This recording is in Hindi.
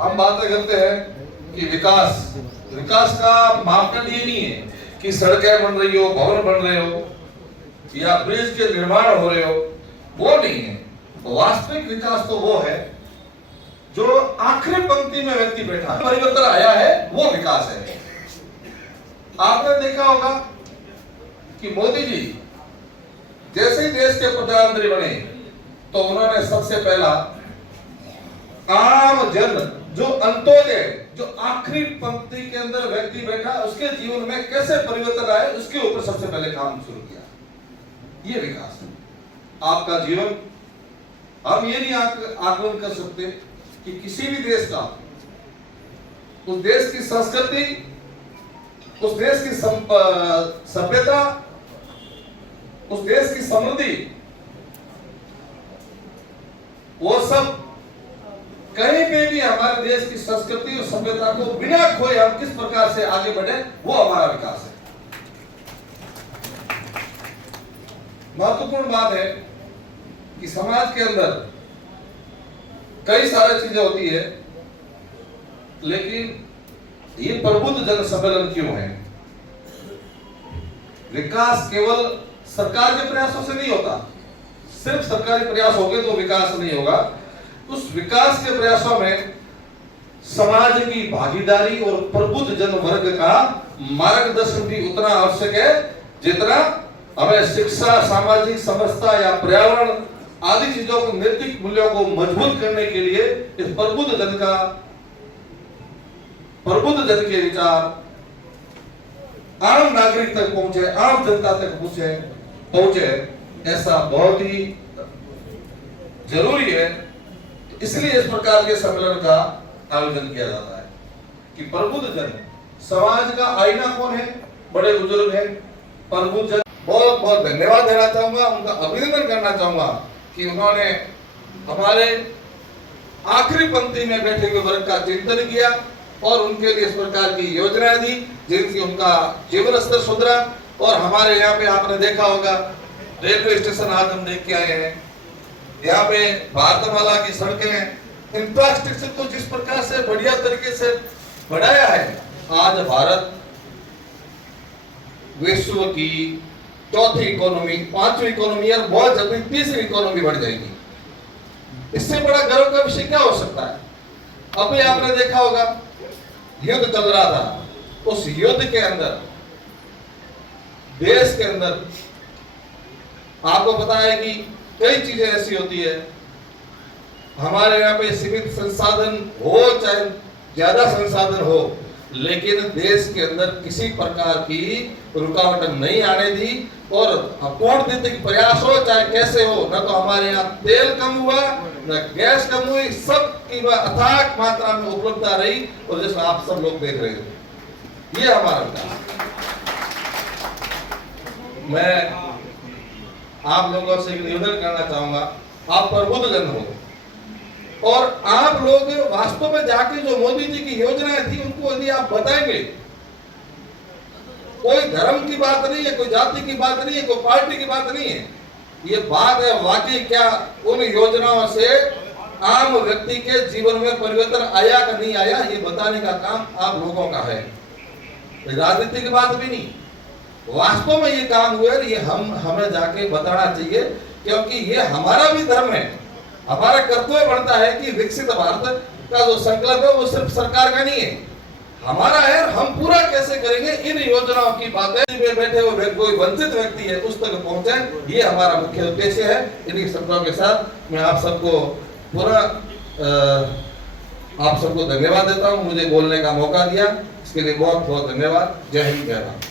हम बातें करते हैं कि विकास विकास का मापदंड ये नहीं है कि सड़कें बन रही हो, भवन बन रहे हो या ब्रिज के निर्माण हो रहे हो, वो नहीं है। वास्तविक विकास तो वो है जो आखिरी पंक्ति में व्यक्ति बैठा है, परिवर्तन आया है, वो विकास है। आपने देखा होगा कि मोदी जी जैसे ही देश के प्रधानमंत्री बने तो उन्होंने सबसे पहला आम जन, जो अंत्योदय, जो आखिरी पंक्ति के अंदर व्यक्ति बैठा, उसके जीवन में कैसे परिवर्तन आए, उसके ऊपर सबसे पहले काम शुरू किया। ये विकास है। आपका जीवन, हम ये नहीं आकलन कर सकते कि किसी भी देश का, उस देश की संस्कृति, उस देश की सभ्यता, उस देश की समृद्धि, वो सब कहीं पे भी हमारे देश की संस्कृति और सभ्यता को बिना खोए हम किस प्रकार से आगे बढ़े, वो हमारा विकास है। महत्वपूर्ण बात है कि समाज के अंदर कई सारी चीजें होती है, लेकिन ये प्रबुद्ध जन सम्मेलन क्यों है? विकास केवल सरकार के प्रयासों से नहीं होता। सिर्फ सरकारी प्रयास होंगे तो विकास नहीं होगा। उस विकास के प्रयासों में समाज की भागीदारी और प्रबुद्ध जन वर्ग का मार्गदर्शन भी उतना आवश्यक है जितना हमें शिक्षा, सामाजिक समरसता या पर्यावरण आदि चीजों को, नैतिक मूल्यों को मजबूत करने के लिए इस प्रबुद्ध जन के विचार आम नागरिक तक पहुंचे, आम जनता तक पहुंचे, ऐसा बहुत ही जरूरी है। इसलिए इस प्रकार के सम्मेलन का आयोजन किया जाता है कि प्रबुद्ध जन, समाज का आईना कौन है? बड़े बुजुर्ग हैं, प्रबुद्ध जन। बहुत बहुत धन्यवाद देना चाहूंगा, उनका अभिनंदन करना चाहूंगा कि उन्होंने हमारे आखिरी पंक्ति में बैठे हुए वर्ग का चिंतन किया और उनके लिए इस प्रकार की योजनाएं दी जिनसे उनका जीवन स्तर सुधरा। और हमारे यहाँ पे आपने देखा होगा रेलवे स्टेशन आज हम देख के आए हैं, यहाँ पे भारतमाला की सड़कें, इंफ्रास्ट्रक्चर को जिस प्रकार से बढ़िया तरीके से बढ़ाया है, आज भारत विश्व की चौथी इकोनॉमी, पांचवी इकोनॉमी और बहुत जल्दी तीसरी इकोनॉमी बढ़ जाएगी। इससे बड़ा गर्व का विषय क्या हो सकता है? अभी आपने देखा होगा युद्ध चल रहा था, उस युद्ध के अंदर देश के अंदर आपको पता है कि कई चीजें ऐसी होती है, हमारे यहाँ पे सीमित संसाधन हो चाहे ज्यादा संसाधन हो, लेकिन देश के अंदर किसी प्रकार की रुकावट नहीं आने दी और अपूर्णता की प्रयास हो चाहे कैसे हो, न तो हमारे यहाँ तेल कम हुआ, न गैस कम हुई, सब की अथाक मात्रा में उपलब्धता रही और जैसा आप सब लोग देख रहे हो, ये हमारा विकास। मैं आप लोगों से निवेदन करना चाहूंगा, आप प्रबुद्ध जन हो और आप लोग वास्तव में जाके जो मोदी जी की योजनाएं थी उनको यदि आप बताएंगे, कोई धर्म की बात नहीं है, कोई जाति की बात नहीं है, कोई पार्टी की बात नहीं है, ये बात है वाकई क्या उन योजनाओं से आम व्यक्ति के जीवन में परिवर्तन आया कि नहीं आया, ये बताने का काम आप लोगों का है। राजनीति की बात भी नहीं, वास्तव में ये काम हुआ है, ये हमें जाके बताना चाहिए, क्योंकि ये हमारा भी धर्म है, हमारा कर्तव्य बनता है कि विकसित भारत का जो संकल्प है वो सिर्फ सरकार का नहीं है, हमारा है। हम पूरा कैसे करेंगे, इन योजनाओं की बातें में बैठे हुए कोई वंचित व्यक्ति है उस तक पहुंचे, ये हमारा मुख्य उद्देश्य है। इन्हीं शब्दों के साथ मैं आप सबको पूरा आप सबको धन्यवाद देता हूँ, मुझे बोलने का मौका दिया, इसके लिए बहुत बहुत धन्यवाद। जय हिंद, जय भारत।